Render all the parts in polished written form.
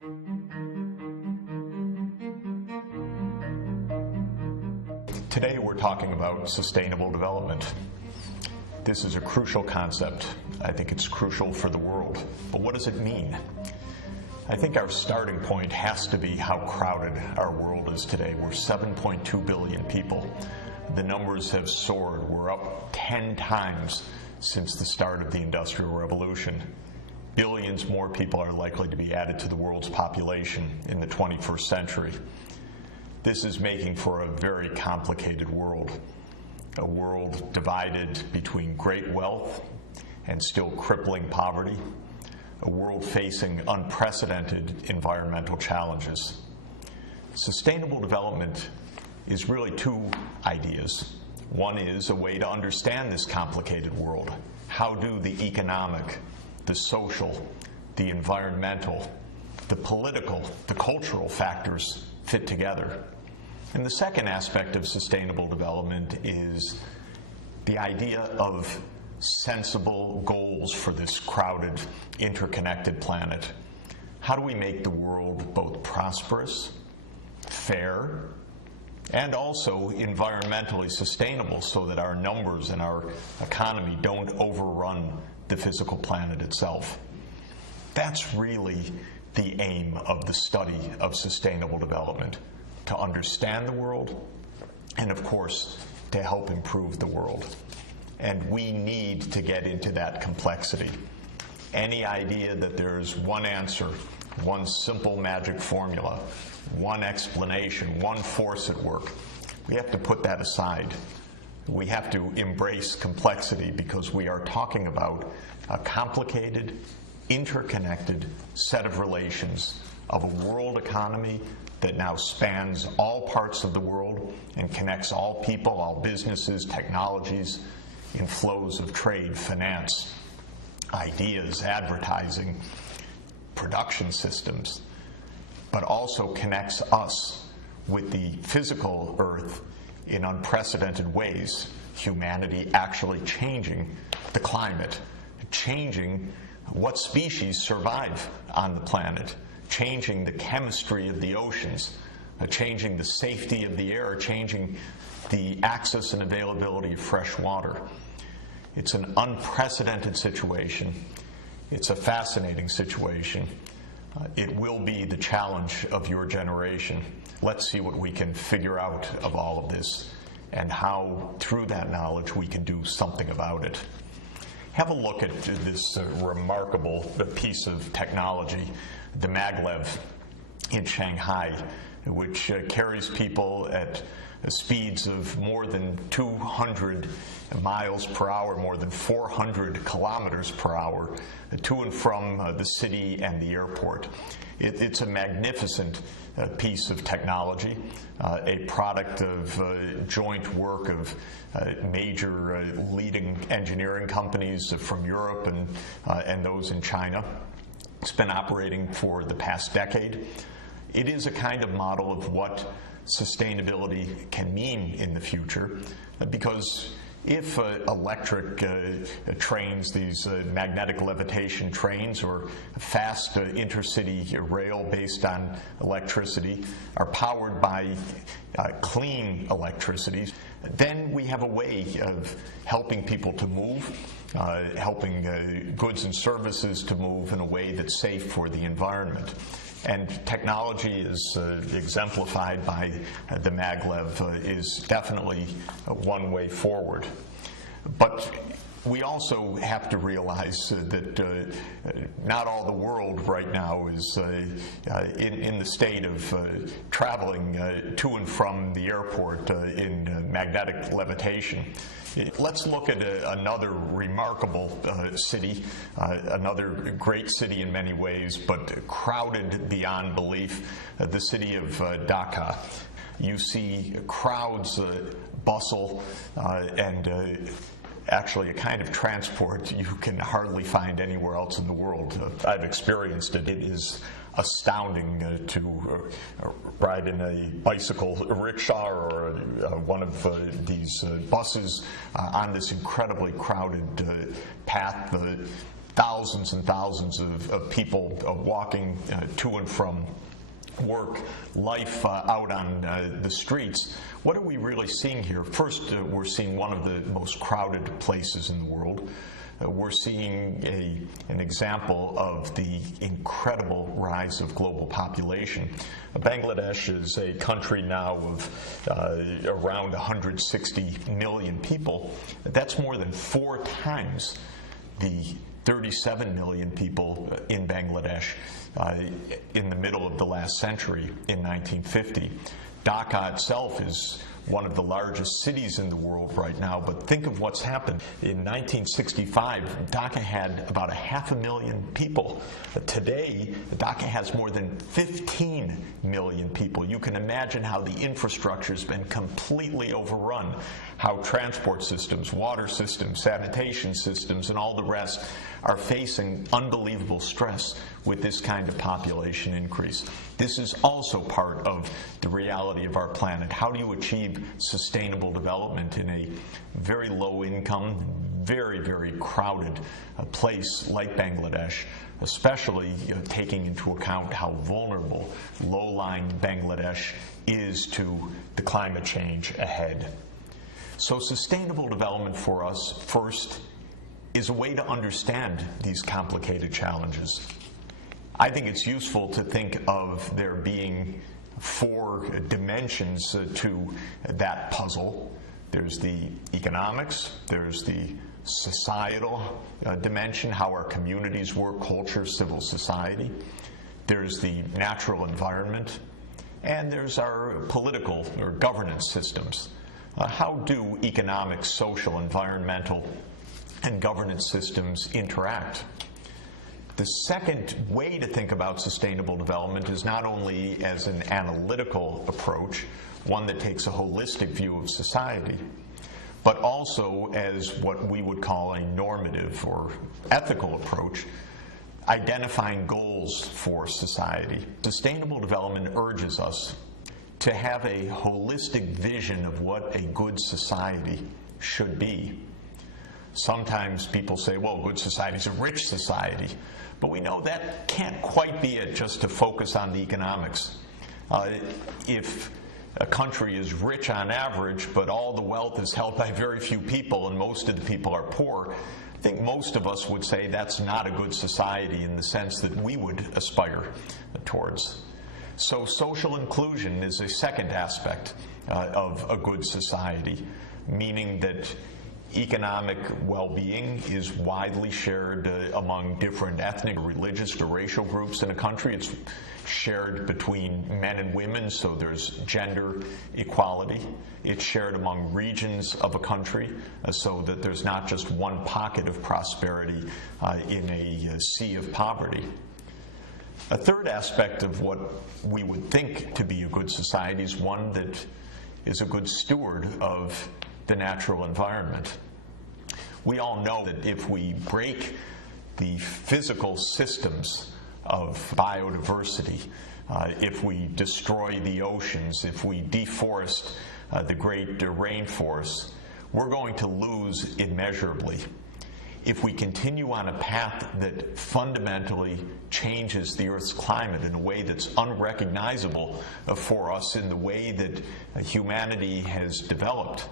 Today we're talking about sustainable development. This is a crucial concept. I think it's crucial for the world. But what does it mean? I think our starting point has to be how crowded our world is today. We're 7.2 billion people. The numbers have soared. We're up 10 times since the start of the Industrial Revolution. Billions more people are likely to be added to the world's population in the 21st century. This is making for a very complicated world, a world divided between great wealth and still crippling poverty, a world facing unprecedented environmental challenges. Sustainable development is really two ideas. One is a way to understand this complicated world. How do the economic, the social, the environmental, the political, the cultural factors fit together? And the second aspect of sustainable development is the idea of sensible goals for this crowded, interconnected planet. How do we make the world both prosperous, fair, and also environmentally sustainable so that our numbers and our economy don't overrun the physical planet itself? That's really the aim of the study of sustainable development, to understand the world and, of course, to help improve the world. And we need to get into that complexity. Any idea that there's one answer, one simple magic formula, one explanation, one force at work, we have to put that aside. We have to embrace complexity because we are talking about a complicated, interconnected set of relations of a world economy that now spans all parts of the world and connects all people, all businesses, technologies, in flows of trade, finance, ideas, advertising, production systems, but also connects us with the physical earth in unprecedented ways. Humanity actually changing the climate, changing what species survive on the planet, changing the chemistry of the oceans, changing the safety of the air, changing the access and availability of fresh water. It's an unprecedented situation. It's a fascinating situation. It will be the challenge of your generation. Let's see what we can figure out of all of this and how, through that knowledge, we can do something about it. Have a look at this remarkable piece of technology, the maglev in Shanghai, which carries people at speeds of more than 200 miles per hour, more than 400 kilometers per hour, to and from the city and the airport. It's a magnificent piece of technology, a product of joint work of major leading engineering companies from Europe and those in China. It's been operating for the past decade. It is a kind of model of what sustainability can mean in the future, because if electric trains, these magnetic levitation trains, or fast intercity rail based on electricity are powered by clean electricity, then we have a way of helping people to move, helping goods and services to move in a way that's safe for the environment. And technology is exemplified by the maglev is definitely one way forward. But we also have to realize that not all the world right now is in the state of traveling to and from the airport in magnetic levitation. Let's look at another remarkable city, another great city in many ways, but crowded beyond belief, the city of Dhaka. You see crowds, bustle, and actually a kind of transport you can hardly find anywhere else in the world. I've experienced it. It is astounding to ride in a bicycle rickshaw or one of these buses on this incredibly crowded path. thousands and thousands of people walking to and from work, life out on the streets. What are we really seeing here? First, we're seeing one of the most crowded places in the world. We're seeing an example of the incredible rise of global population. Bangladesh is a country now of around 160 million people. That's more than 4 times the 37 million people in Bangladesh in the middle of the last century in 1950. Dhaka itself is one of the largest cities in the world right now, but think of what's happened. In 1965, Dhaka had about 500,000 people. Today, Dhaka has more than 15 million people. You can imagine how the infrastructure has been completely overrun, how transport systems, water systems, sanitation systems, and all the rest are facing unbelievable stress with this kind of population increase. This is also part of the reality of our planet. How do you achieve sustainable development in a very low income, very, very crowded place like Bangladesh, especially taking into account how vulnerable low-lying Bangladesh is to the climate change ahead. So sustainable development for us, first, is a way to understand these complicated challenges. I think it's useful to think of there being 4 dimensions to that puzzle. There's the economics, there's the societal dimension, how our communities work, culture, civil society. There's the natural environment, and there's our political or governance systems. How do economic, social, environmental, and governance systems interact? The second way to think about sustainable development is not only as an analytical approach, one that takes a holistic view of society, but also as what we would call a normative or ethical approach, identifying goals for society. Sustainable development urges us to have a holistic vision of what a good society should be. Sometimes people say, well, good society is a rich society. But we know that can't quite be it, just to focus on the economics. If a country is rich on average, but all the wealth is held by very few people and most of the people are poor, I think most of us would say that's not a good society in the sense that we would aspire towards. So social inclusion is a second aspect of a good society, meaning that economic well-being is widely shared among different ethnic, religious, or racial groups in a country. It's shared between men and women, so there's gender equality. It's shared among regions of a country, so that there's not just one pocket of prosperity in a sea of poverty. A third aspect of what we would think to be a good society is one that is a good steward of the natural environment. We all know that if we break the physical systems of biodiversity, if we destroy the oceans, if we deforest the great rainforests, we're going to lose immeasurably. If we continue on a path that fundamentally changes the Earth's climate in a way that's unrecognizable for us in the way that humanity has developed,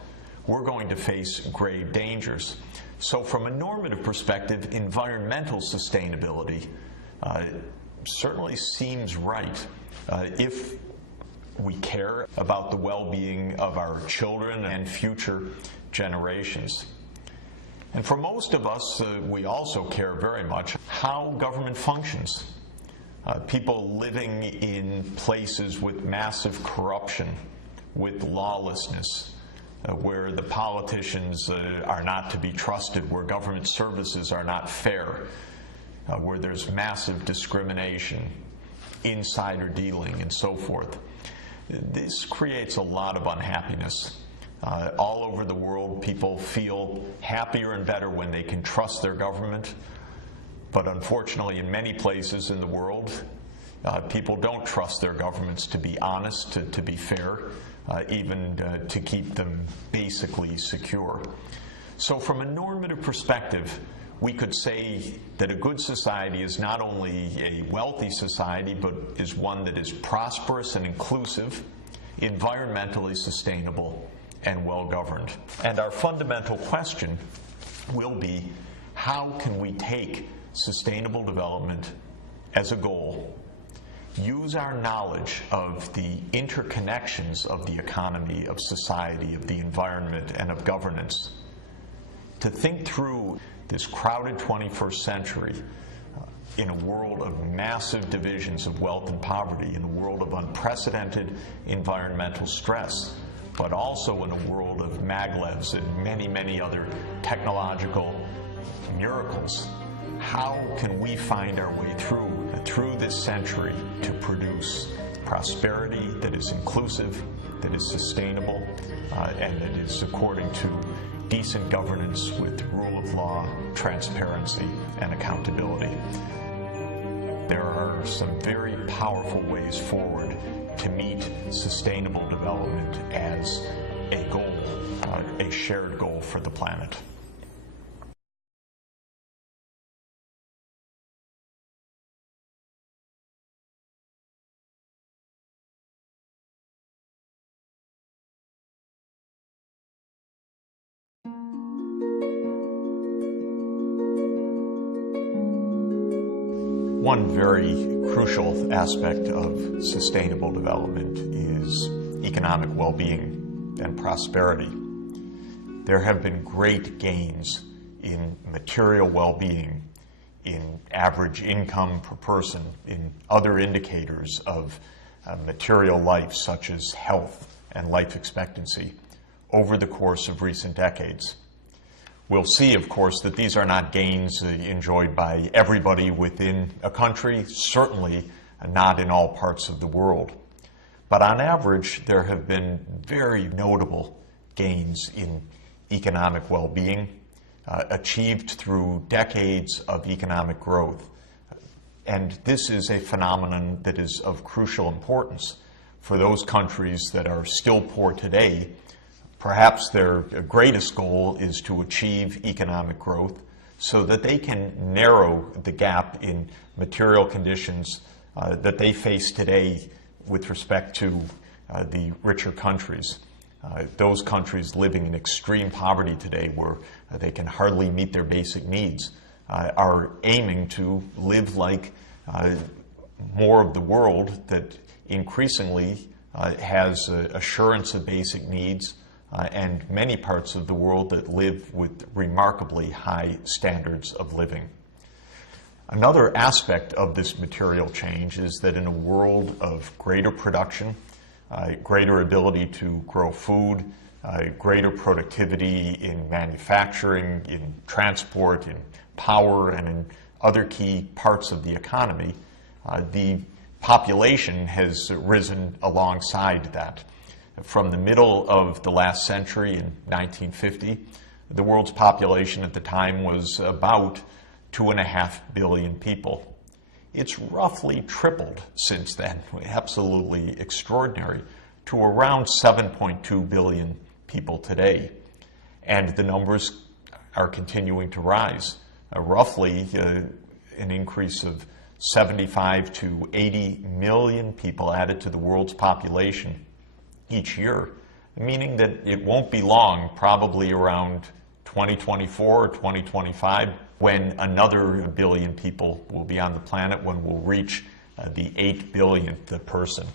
we're going to face grave dangers. So from a normative perspective, environmental sustainability certainly seems right if we care about the well-being of our children and future generations. And for most of us, we also care very much how government functions. People living in places with massive corruption, with lawlessness, where the politicians are not to be trusted, where government services are not fair, where there's massive discrimination, insider dealing, and so forth. This creates a lot of unhappiness. All over the world, people feel happier and better when they can trust their government. But unfortunately, in many places in the world, people don't trust their governments to be honest, to be fair, even to keep them basically secure. So from a normative perspective, We could say that a good society is not only a wealthy society, but is one that is prosperous and inclusive, environmentally sustainable, and well-governed. And our fundamental question will be, how can we take sustainable development as a goal, use our knowledge of the interconnections of the economy, of society, of the environment, and of governance, to think through this crowded 21st century in a world of massive divisions of wealth and poverty, in a world of unprecedented environmental stress, but also in a world of maglevs and many, many other technological miracles. How can we find our way through this century to produce prosperity that is inclusive, that is sustainable, and that is according to decent governance with rule of law, transparency, and accountability? There are some very powerful ways forward to meet sustainable development as a goal, a shared goal for the planet. One very crucial aspect of sustainable development is economic well-being and prosperity. There have been great gains in material well-being, in average income per person, in other indicators of material life such as health and life expectancy over the course of recent decades. We'll see, of course, that these are not gains enjoyed by everybody within a country, certainly not in all parts of the world. But on average, there have been very notable gains in economic well-being, achieved through decades of economic growth. And this is a phenomenon that is of crucial importance for those countries that are still poor today. Perhaps their greatest goal is to achieve economic growth so that they can narrow the gap in material conditions that they face today with respect to the richer countries. Those countries living in extreme poverty today, where they can hardly meet their basic needs, are aiming to live like more of the world that increasingly has assurance of basic needs, and many parts of the world that live with remarkably high standards of living. Another aspect of this material change is that in a world of greater production, greater ability to grow food, greater productivity in manufacturing, in transport, in power, and in other key parts of the economy, the population has risen alongside that. From the middle of the last century in 1950, the world's population at the time was about 2.5 billion people. It's roughly tripled since then, absolutely extraordinary, to around 7.2 billion people today. And the numbers are continuing to rise, roughly an increase of 75 to 80 million people added to the world's population each year, meaning that it won't be long, probably around 2024 or 2025, when another billion people will be on the planet, when we'll reach the 8 billionth person.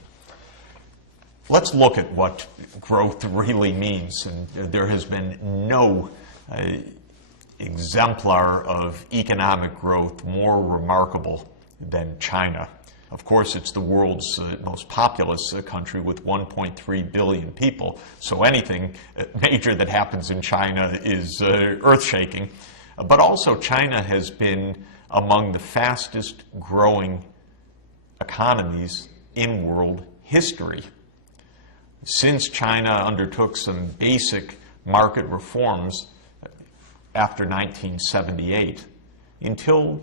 Let's look at what growth really means. And there has been no exemplar of economic growth more remarkable than China. Of course, it's the world's most populous country with 1.3 billion people, so anything major that happens in China is earth-shaking. But also, China has been among the fastest growing economies in world history. Since China undertook some basic market reforms after 1978, until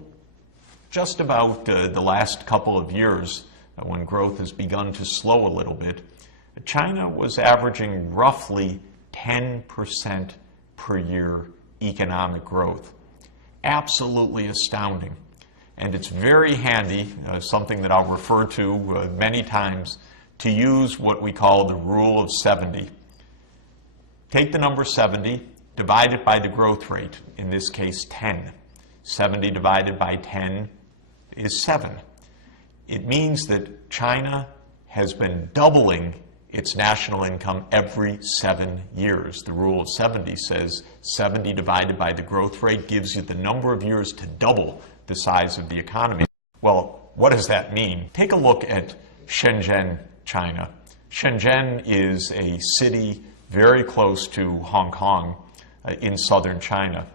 just about the last couple of years, when growth has begun to slow a little bit, China was averaging roughly 10% per year economic growth. absolutely astounding. And it's very handy, something that I'll refer to many times, to use what we call the rule of 70. Take the number 70, divide it by the growth rate, in this case 10. 70 divided by 10 is 7. It means that China has been doubling its national income every 7 years. The rule of 70 says 70 divided by the growth rate gives you the number of years to double the size of the economy. Well, what does that mean? Take a look at Shenzhen, China. Shenzhen is a city very close to Hong Kong in southern China.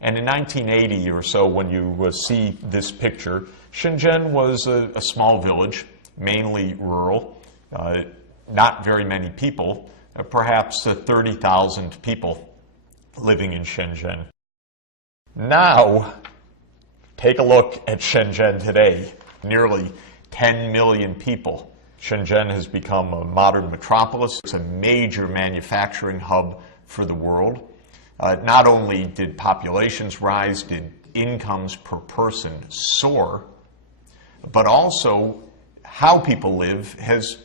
And in 1980 or so, when you see this picture, Shenzhen was a small village, mainly rural, not very many people, perhaps 30,000 people living in Shenzhen. Now, take a look at Shenzhen today, nearly 10 million people. Shenzhen has become a modern metropolis. It's a major manufacturing hub for the world. Not only did populations rise, did incomes per person soar, but also how people live has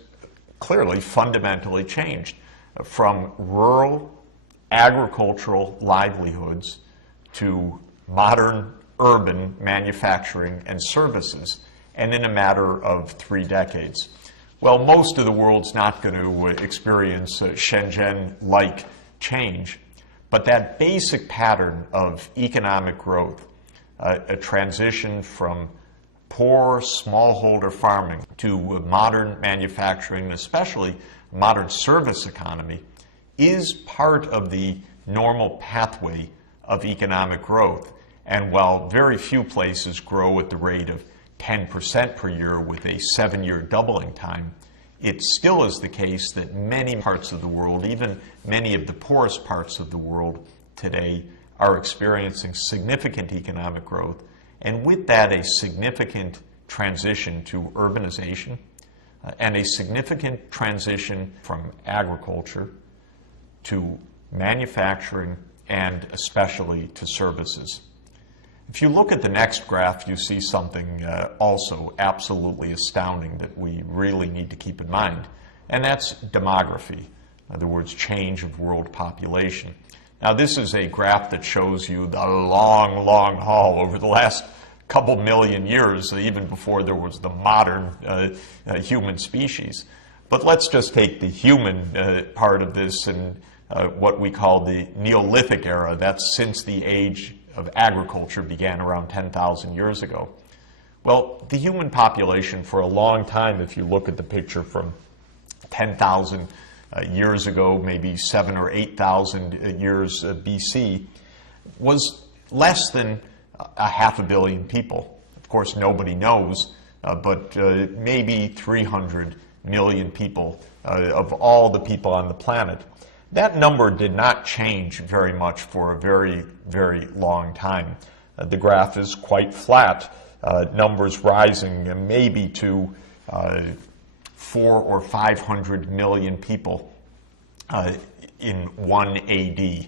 clearly fundamentally changed from rural agricultural livelihoods to modern urban manufacturing and services, and in a matter of 3 decades. Well, most of the world's not going to experience Shenzhen-like change, but that basic pattern of economic growth, a transition from poor smallholder farming to modern manufacturing, especially modern service economy, is part of the normal pathway of economic growth. And while very few places grow at the rate of 10% per year with a 7-year doubling time, it still is the case that many parts of the world, even many of the poorest parts of the world today, are experiencing significant economic growth, and with that a significant transition to urbanization and a significant transition from agriculture to manufacturing and especially to services. If you look at the next graph, you see something also absolutely astounding that we really need to keep in mind, and that's demography. In other words, change of world population. Now, this is a graph that shows you the long, long haul over the last couple million years, even before there was the modern human species. But let's just take the human part of this and what we call the Neolithic era. That's since the age of agriculture began around 10,000 years ago. Well, the human population for a long time, if you look at the picture from 10,000 years ago, maybe 7,000 or 8,000 years BC, was less than 500 million people. Of course, nobody knows, but maybe 300 million people of all the people on the planet. That number did not change very much for a very, very long time. The graph is quite flat, numbers rising maybe to 400 or 500 million people in 1 AD.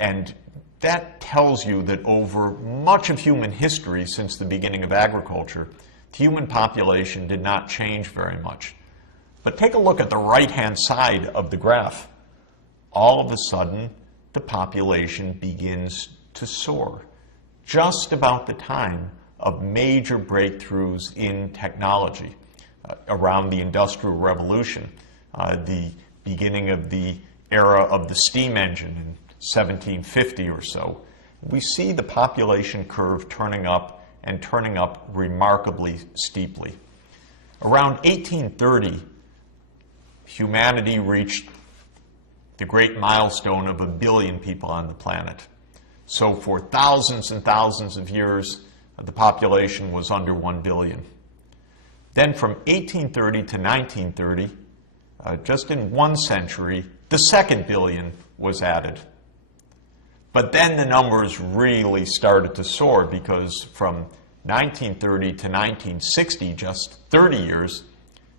And that tells you that over much of human history since the beginning of agriculture, the human population did not change very much. But take a look at the right-hand side of the graph. All of a sudden, the population begins to soar, just about the time of major breakthroughs in technology around the Industrial Revolution, the beginning of the era of the steam engine in 1750 or so. We see the population curve turning up and turning up remarkably steeply. Around 1830, humanity reached the great milestone of 1 billion people on the planet. So for thousands and thousands of years, the population was under 1 billion. Then from 1830 to 1930, just in 1 century, the 2nd billion was added. But then the numbers really started to soar, because from 1930 to 1960, just 30 years,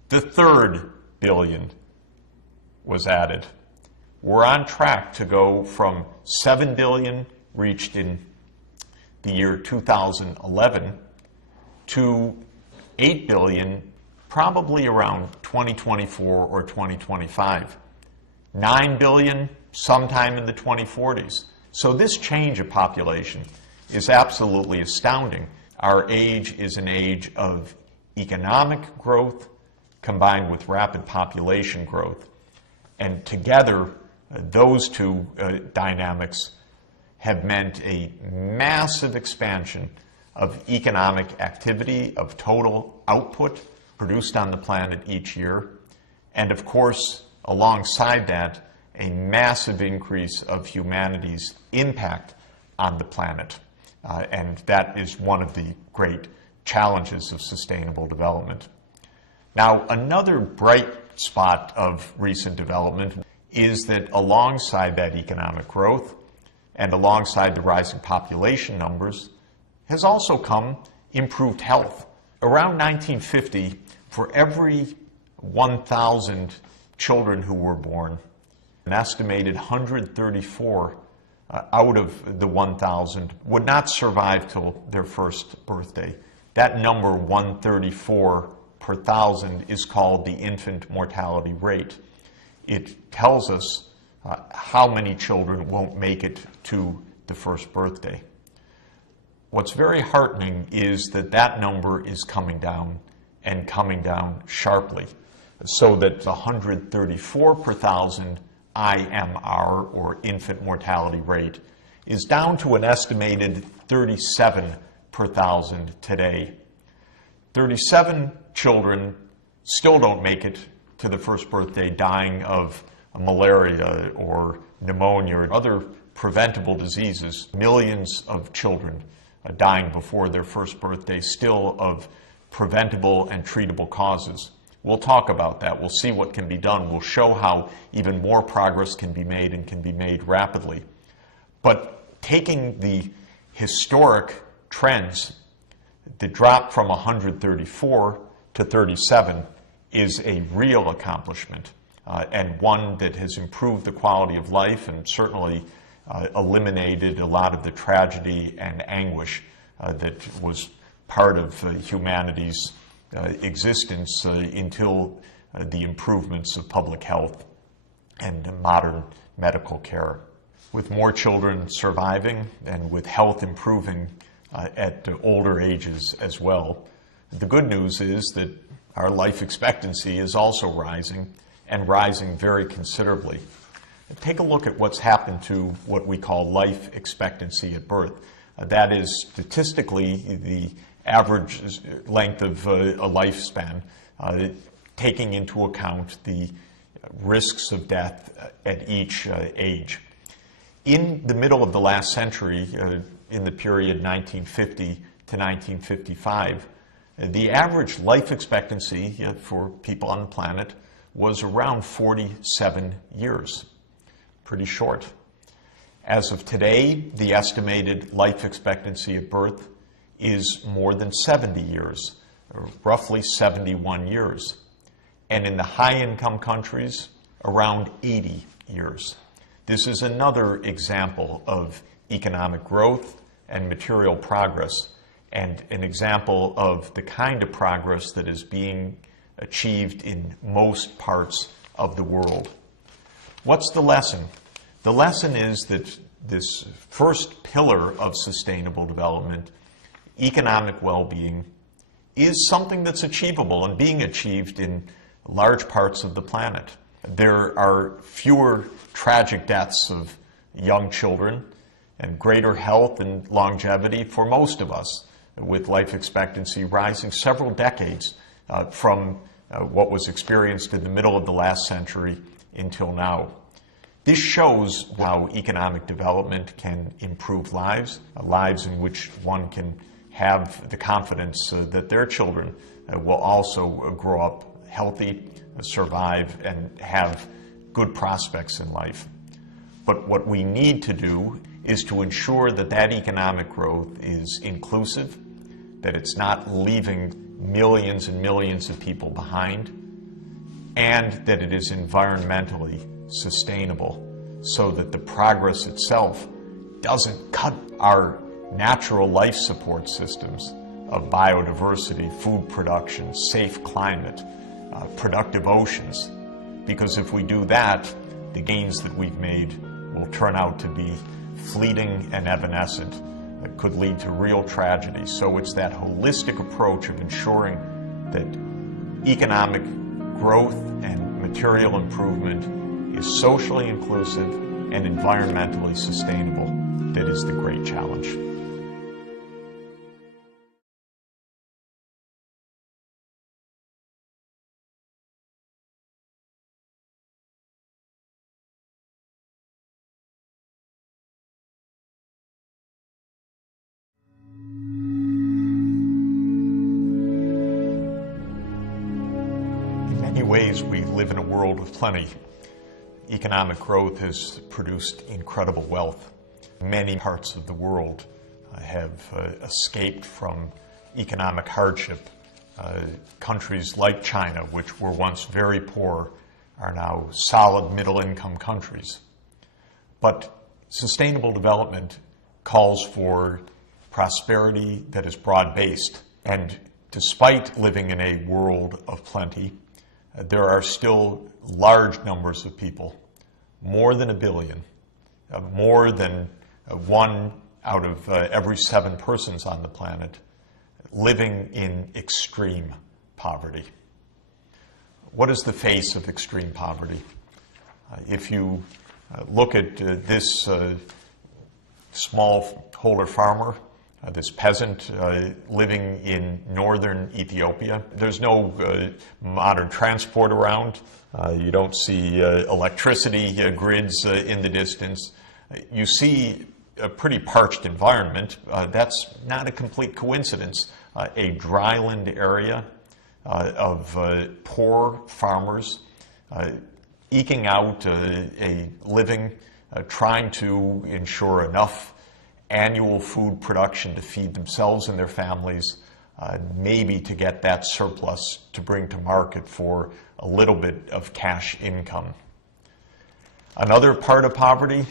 the 3rd billion was added. We're on track to go from 7 billion reached in the year 2011 to 8 billion probably around 2024 or 2025. 9 billion sometime in the 2040s. So this change of population is absolutely astounding. Our age is an age of economic growth combined with rapid population growth. And together, those two dynamics have meant a massive expansion of economic activity, of total output produced on the planet each year, and of course, alongside that, a massive increase of humanity's impact on the planet. And that is one of the great challenges of sustainable development. Now, another bright spot of recent development is that alongside that economic growth and alongside the rising population numbers has also come improved health. Around 1950, for every 1,000 children who were born, an estimated 134 out of the 1,000 would not survive till their first birthday. That number, 134 per thousand, is called the infant mortality rate. It tells us how many children won't make it to the first birthday. What's very heartening is that that number is coming down and coming down sharply, so that the 134 per thousand IMR, or infant mortality rate, is down to an estimated 37 per thousand today. 37 children still don't make it to the first birthday, dying of malaria or pneumonia or other preventable diseases. Millions of children dying before their first birthday, still of preventable and treatable causes. We'll talk about that. We'll see what can be done. We'll show how even more progress can be made and can be made rapidly. But taking the historic trends, the drop from 134 to 37 is a real accomplishment, and one that has improved the quality of life and certainly eliminated a lot of the tragedy and anguish that was part of humanity's existence until the improvements of public health and modern medical care. With more children surviving and with health improving at older ages as well, the good news is that our life expectancy is also rising, and rising very considerably. Take a look at what's happened to what we call life expectancy at birth. That is statistically the average length of a lifespan, taking into account the risks of death at each age. In the middle of the last century, in the period 1950 to 1955, the average life expectancy for people on the planet was around 47 years. Pretty short. As of today, the estimated life expectancy at birth is more than 70 years, or roughly 71 years. And in the high-income countries, around 80 years. This is another example of economic growth and material progress, and an example of the kind of progress that is being achieved in most parts of the world. What's the lesson? The lesson is that this first pillar of sustainable development, economic well-being, is something that's achievable and being achieved in large parts of the planet. There are fewer tragic deaths of young children and greater health and longevity for most of us, with life expectancy rising several decades from what was experienced in the middle of the last century until now. This shows how economic development can improve lives, lives in which one can have the confidence that their children will also grow up healthy, survive, and have good prospects in life. But what we need to do is to ensure that that economic growth is inclusive, that it's not leaving millions and millions of people behind, and that it is environmentally sustainable, so that the progress itself doesn't cut our natural life support systems of biodiversity, food production, safe climate, productive oceans. Because if we do that, the gains that we've made will turn out to be fleeting and evanescent, that could lead to real tragedy. So it's that holistic approach of ensuring that economic growth and material improvement is socially inclusive and environmentally sustainable that is the great challenge. In many ways, we live in a world of plenty. Economic growth has produced incredible wealth. Many parts of the world have escaped from economic hardship. Countries like China, which were once very poor, are now solid middle-income countries. But sustainable development calls for prosperity that is broad-based. And despite living in a world of plenty, there are still large numbers of people, more than 1 billion, more than 1 out of every 7 persons on the planet, living in extreme poverty. What is the face of extreme poverty? If you look at this smallholder farmer, this peasant living in northern Ethiopia. There's no modern transport around. You don't see electricity grids in the distance. You see a pretty parched environment. That's not a complete coincidence. A dryland area of poor farmers eking out a living, trying to ensure enough annual food production to feed themselves and their families, maybe to get that surplus to bring to market for a little bit of cash income. Another part of poverty,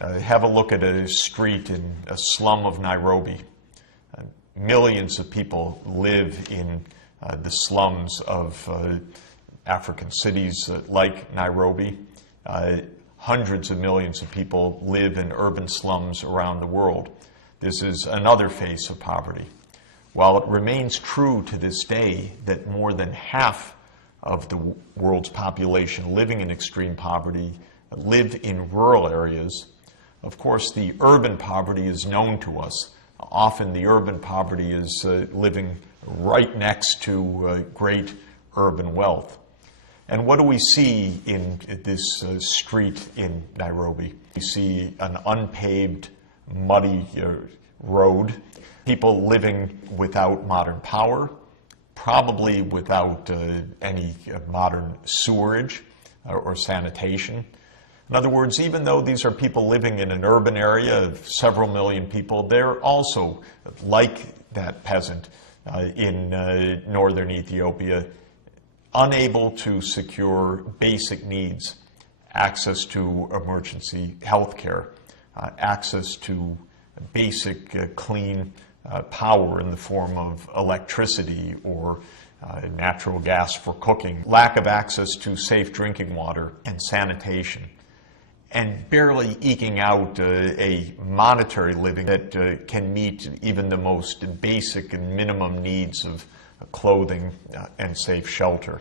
have a look at a street in a slum of Nairobi. Millions of people live in the slums of African cities like Nairobi. Hundreds of millions of people live in urban slums around the world. This is another face of poverty. While it remains true to this day that more than half of the world's population living in extreme poverty live in rural areas, of course the urban poverty is known to us. Often the urban poverty is living right next to great urban wealth. And what do we see in this street in Nairobi? We see an unpaved, muddy road, people living without modern power, probably without any modern sewerage or sanitation. In other words, even though these are people living in an urban area of several million people, they're also, like that peasant in northern Ethiopia, unable to secure basic needs, access to emergency health care, access to basic clean power in the form of electricity or natural gas for cooking, lack of access to safe drinking water and sanitation, and barely eking out a monetary living that can meet even the most basic and minimum needs of clothing and safe shelter.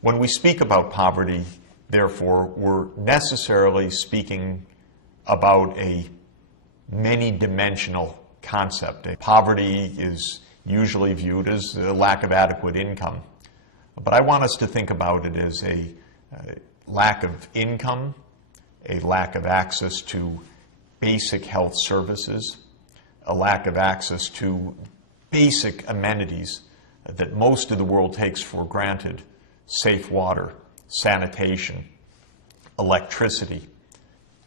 When we speak about poverty, therefore, we're necessarily speaking about a many-dimensional concept. Poverty is usually viewed as a lack of adequate income. But I want us to think about it as a lack of income, a lack of access to basic health services, a lack of access to basic amenities that most of the world takes for granted: safe water, sanitation, electricity,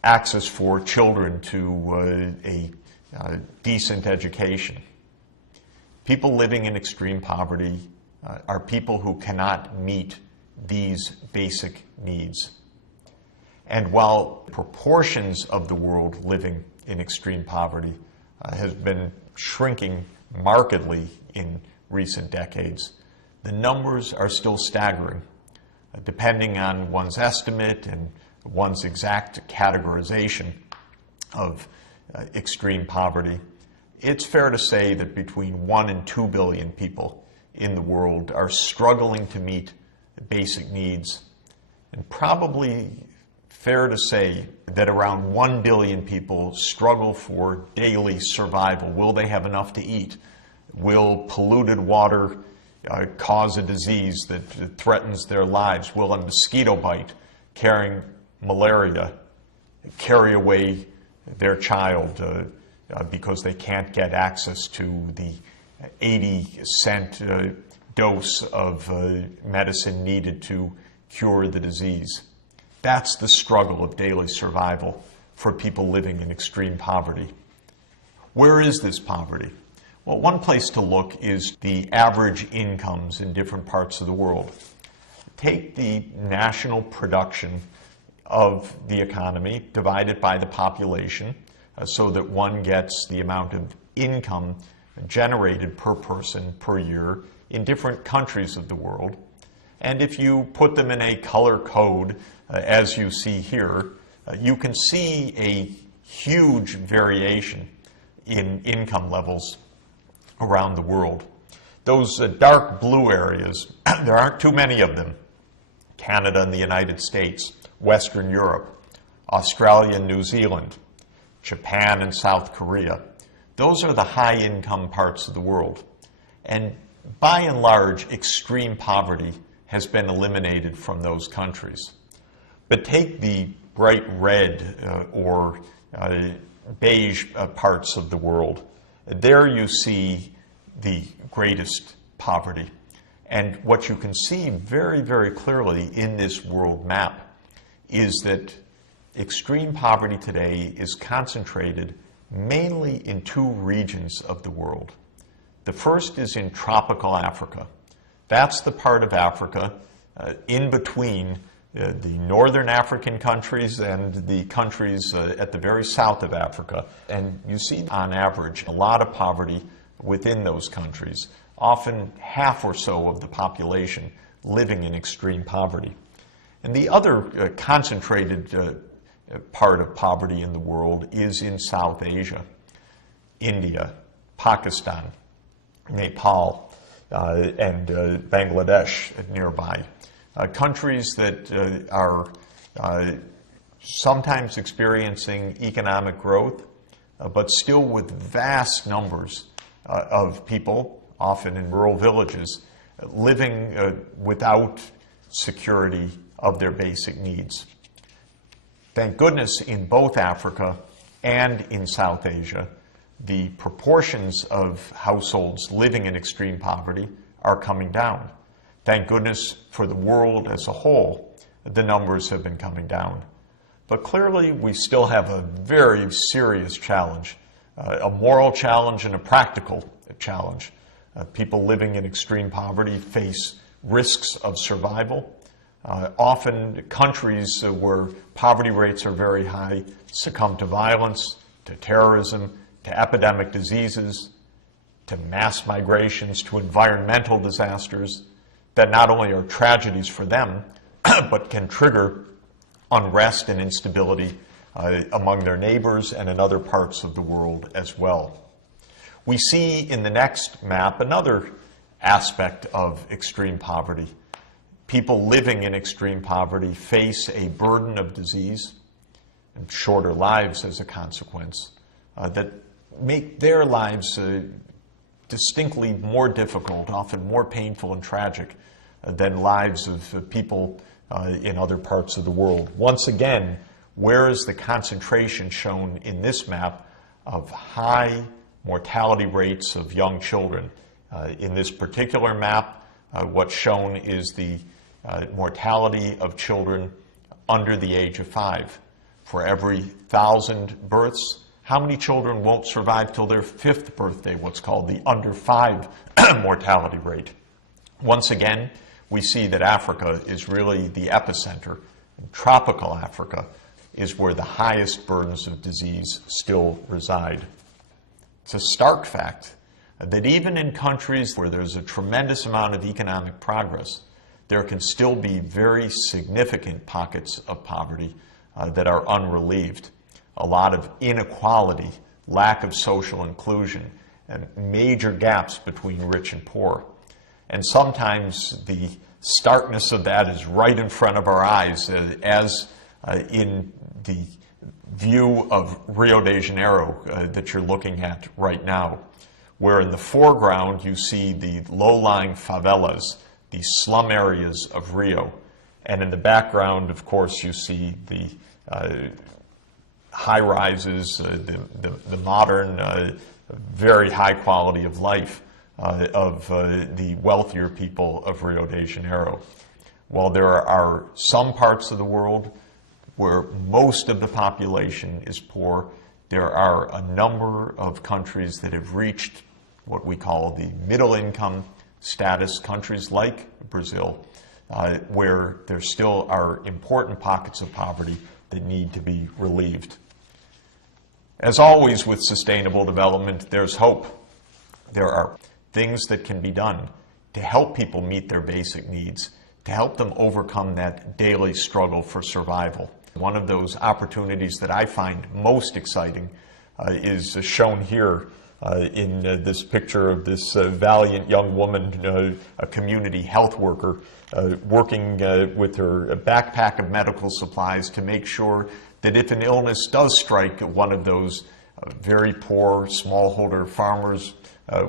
access for children to a decent education. People living in extreme poverty are people who cannot meet these basic needs. And while proportions of the world living in extreme poverty has been shrinking markedly in recent decades, the numbers are still staggering. Depending on one's estimate and one's exact categorization of extreme poverty, it's fair to say that between 1 and 2 billion people in the world are struggling to meet basic needs, and probably fair to say that around 1 billion people struggle for daily survival. Will they have enough to eat? Will polluted water cause a disease that threatens their lives? Will a mosquito bite carrying malaria carry away their child because they can't get access to the 80-cent dose of medicine needed to cure the disease? That's the struggle of daily survival for people living in extreme poverty. Where is this poverty? Well, one place to look is the average incomes in different parts of the world. Take the national production of the economy divided by the population so that one gets the amount of income generated per person per year in different countries of the world. And if you put them in a color code, as you see here, you can see a huge variation in income levels around the world. Those dark blue areas, there aren't too many of them. Canada and the United States, Western Europe, Australia and New Zealand, Japan and South Korea. Those are the high income parts of the world. And by and large, extreme poverty has been eliminated from those countries. But take the bright red or beige parts of the world. There you see the greatest poverty. And what you can see very, very clearly in this world map is that extreme poverty today is concentrated mainly in 2 regions of the world. The first is in tropical Africa. That's the part of Africa in between the northern African countries and the countries at the very south of Africa. And you see, on average, a lot of poverty within those countries, often half or so of the population living in extreme poverty. And the other concentrated part of poverty in the world is in South Asia, India, Pakistan, Nepal, and Bangladesh nearby. Countries that are sometimes experiencing economic growth, but still with vast numbers of people, often in rural villages, living without security of their basic needs. Thank goodness in both Africa and in South Asia, the proportions of households living in extreme poverty are coming down. Thank goodness for the world as a whole, the numbers have been coming down. But clearly, we still have a very serious challenge, a moral challenge and a practical challenge. People living in extreme poverty face risks of survival. Often countries where poverty rates are very high succumb to violence, to terrorism, to epidemic diseases, to mass migrations, to environmental disasters that not only are tragedies for them, but can trigger unrest and instability among their neighbors and in other parts of the world as well. We see in the next map another aspect of extreme poverty. People living in extreme poverty face a burden of disease and shorter lives as a consequence that make their lives distinctly more difficult, often more painful and tragic than lives of people in other parts of the world. Once again, where is the concentration shown in this map of high mortality rates of young children? In this particular map, what's shown is the mortality of children under the age of 5. For every 1,000 births, how many children won't survive till their 5th birthday, what's called the under 5 mortality rate? Once again, we see that Africa is really the epicenter. Tropical Africa is where the highest burdens of disease still reside. It's a stark fact that even in countries where there's a tremendous amount of economic progress, there can still be very significant pockets of poverty that are unrelieved. A lot of inequality, lack of social inclusion, and major gaps between rich and poor. And sometimes the starkness of that is right in front of our eyes, as in the view of Rio de Janeiro that you're looking at right now, where in the foreground you see the low-lying favelas, the slum areas of Rio, and in the background, of course, you see the high-rises, the modern, very high quality of life of the wealthier people of Rio de Janeiro. While there are some parts of the world where most of the population is poor, there are a number of countries that have reached what we call the middle income status, countries like Brazil, where there still are important pockets of poverty that need to be relieved. As always with sustainable development, there's hope. There are things that can be done to help people meet their basic needs, to help them overcome that daily struggle for survival. One of those opportunities that I find most exciting is shown here in this picture of this valiant young woman, a community health worker, working with her backpack of medical supplies to make sure that if an illness does strike one of those very poor smallholder farmers,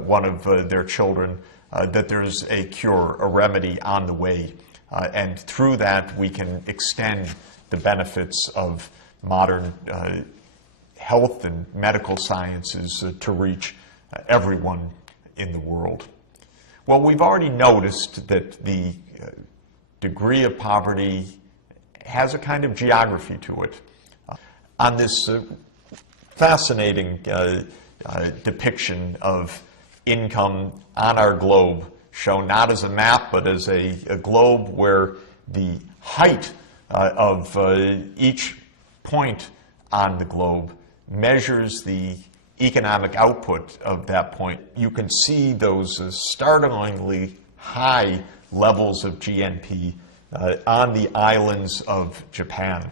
one of their children, that there's a cure, a remedy on the way. And through that, we can extend the benefits of modern health and medical sciences to reach everyone in the world. Well, we've already noticed that the degree of poverty has a kind of geography to it. On this fascinating depiction of income on our globe, shown not as a map, but as a globe where the height of each point on the globe measures the economic output of that point. You can see those startlingly high levels of GNP on the islands of Japan.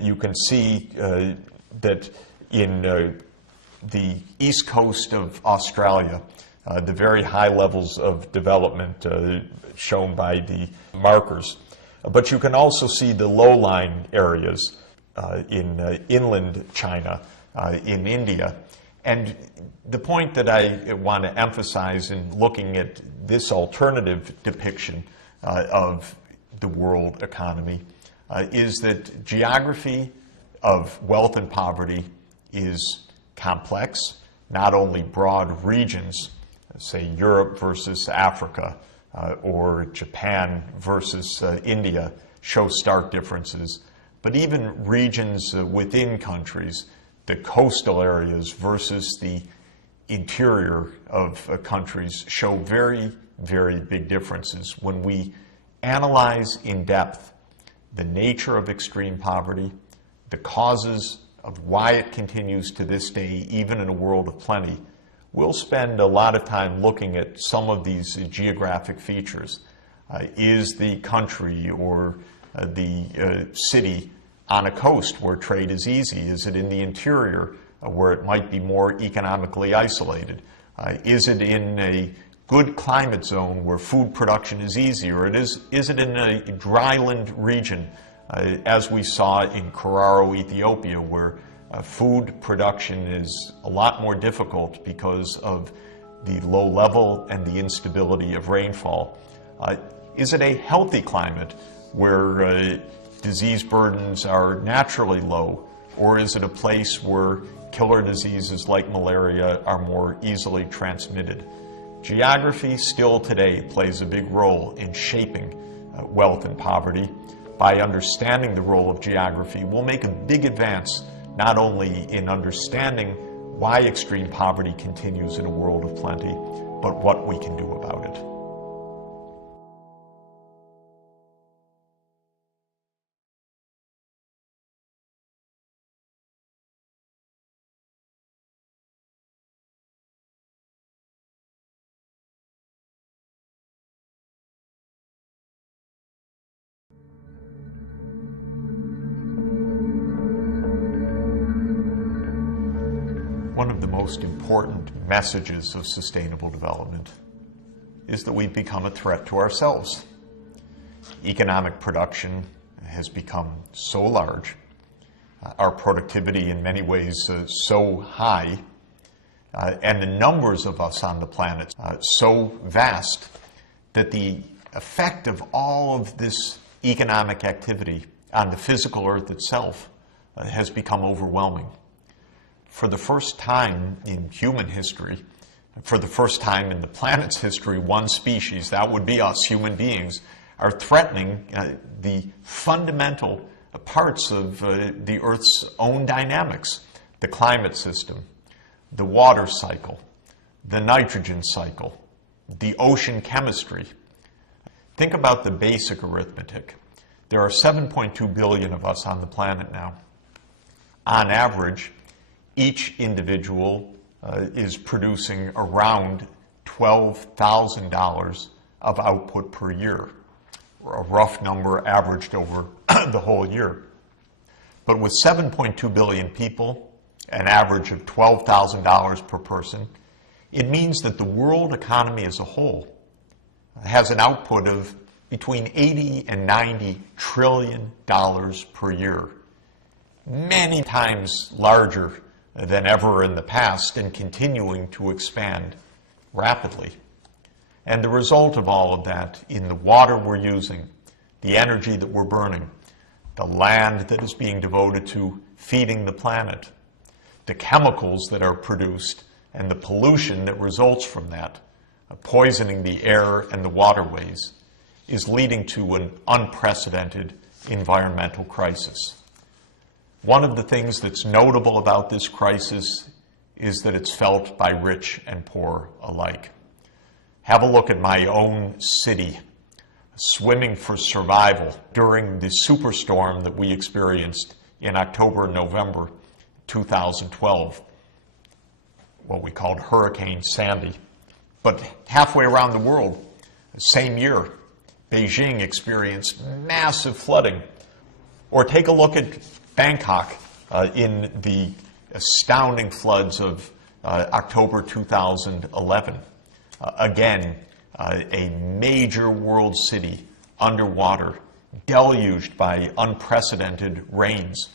You can see that in the east coast of Australia, the very high levels of development shown by the markers. But you can also see the low-lying areas in inland China, in India. And the point that I want to emphasize in looking at this alternative depiction of the world economy is that geography of wealth and poverty is complex, not only broad regions, say Europe versus Africa, or Japan versus India, show stark differences, but even regions within countries, the coastal areas versus the interior of countries, show very, very big differences. When we analyze in depth the nature of extreme poverty, the causes of why it continues to this day, even in a world of plenty, we'll spend a lot of time looking at some of these geographic features. Is the country or the city on a coast where trade is easy? Is it in the interior where it might be more economically isolated? Is it in a good climate zone where food production is easy? Or is it in a dryland region, as we saw in Koraro, Ethiopia, where food production is a lot more difficult because of the low level and the instability of rainfall? Is it a healthy climate where disease burdens are naturally low? Or is it a place where killer diseases like malaria are more easily transmitted? Geography still today plays a big role in shaping wealth and poverty. By understanding the role of geography, we'll make a big advance not only in understanding why extreme poverty continues in a world of plenty, but what we can do about it. One of the most important messages of sustainable development is that we've become a threat to ourselves. Economic production has become so large, our productivity in many ways so high, and the numbers of us on the planet so vast that the effect of all of this economic activity on the physical earth itself has become overwhelming. For the first time in human history, for the first time in the planet's history, one species, that would be us, human beings, are threatening the fundamental parts of the Earth's own dynamics: the climate system, the water cycle, the nitrogen cycle, the ocean chemistry. Think about the basic arithmetic. There are 7.2 billion of us on the planet now. On average, each individual is producing around $12,000 of output per year, a rough number averaged over the whole year. But with 7.2 billion people, an average of $12,000 per person, it means that the world economy as a whole has an output of between 80 and 90 trillion dollars per year, many times larger than ever in the past and continuing to expand rapidly. And the result of all of that in the water we're using, the energy that we're burning, the land that is being devoted to feeding the planet, the chemicals that are produced, and the pollution that results from that, poisoning the air and the waterways, is leading to an unprecedented environmental crisis. One of the things that's notable about this crisis is that it's felt by rich and poor alike. Have a look at my own city, swimming for survival during the superstorm that we experienced in October and November 2012, what we called Hurricane Sandy. But halfway around the world, the same year, Beijing experienced massive flooding. Or take a look at Bangkok in the astounding floods of October 2011. Again, a major world city underwater, deluged by unprecedented rains.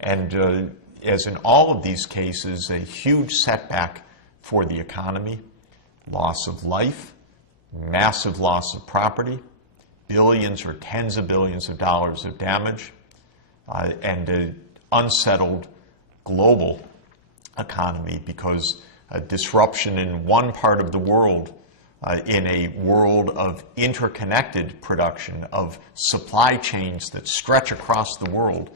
And as in all of these cases, a huge setback for the economy, loss of life, massive loss of property, billions or tens of billions of dollars of damage, and an unsettled global economy because a disruption in one part of the world, in a world of interconnected production, of supply chains that stretch across the world,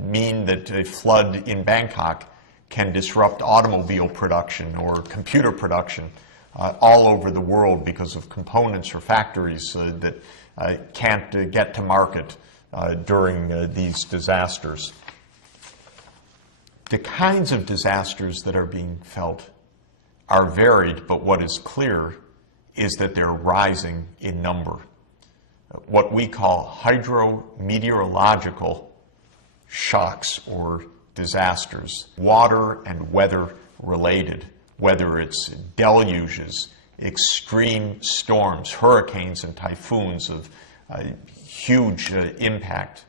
mean that a flood in Bangkok can disrupt automobile production or computer production all over the world because of components or factories that can't get to market during these disasters. The kinds of disasters that are being felt are varied, but what is clear is that they're rising in number. What we call hydrometeorological shocks or disasters, water and weather related, whether it's deluges, extreme storms, hurricanes and typhoons of huge impact,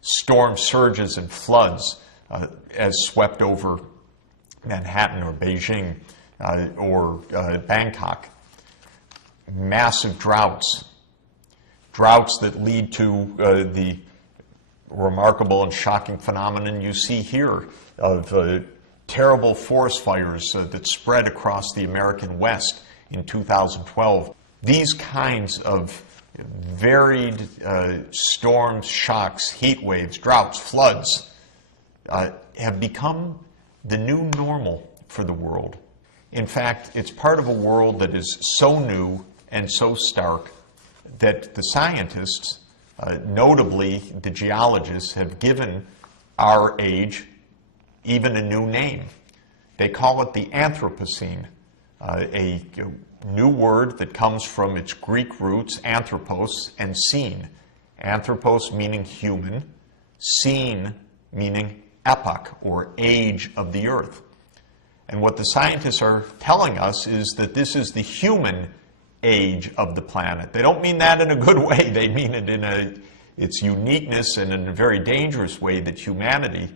storm surges and floods as swept over Manhattan or Beijing or Bangkok, massive droughts that lead to the remarkable and shocking phenomenon you see here of terrible forest fires that spread across the American West in 2012. These kinds of varied storms, shocks, heat waves, droughts, floods have become the new normal for the world. In fact, it's part of a world that is so new and so stark that the scientists, notably the geologists, have given our age even a new name. They call it the Anthropocene, a new word that comes from its Greek roots, anthropos and scene. Anthropos meaning human, scene meaning epoch or age of the earth. And what the scientists are telling us is that this is the human age of the planet. They don't mean that in a good way. They mean it in its uniqueness and in a very dangerous way, that humanity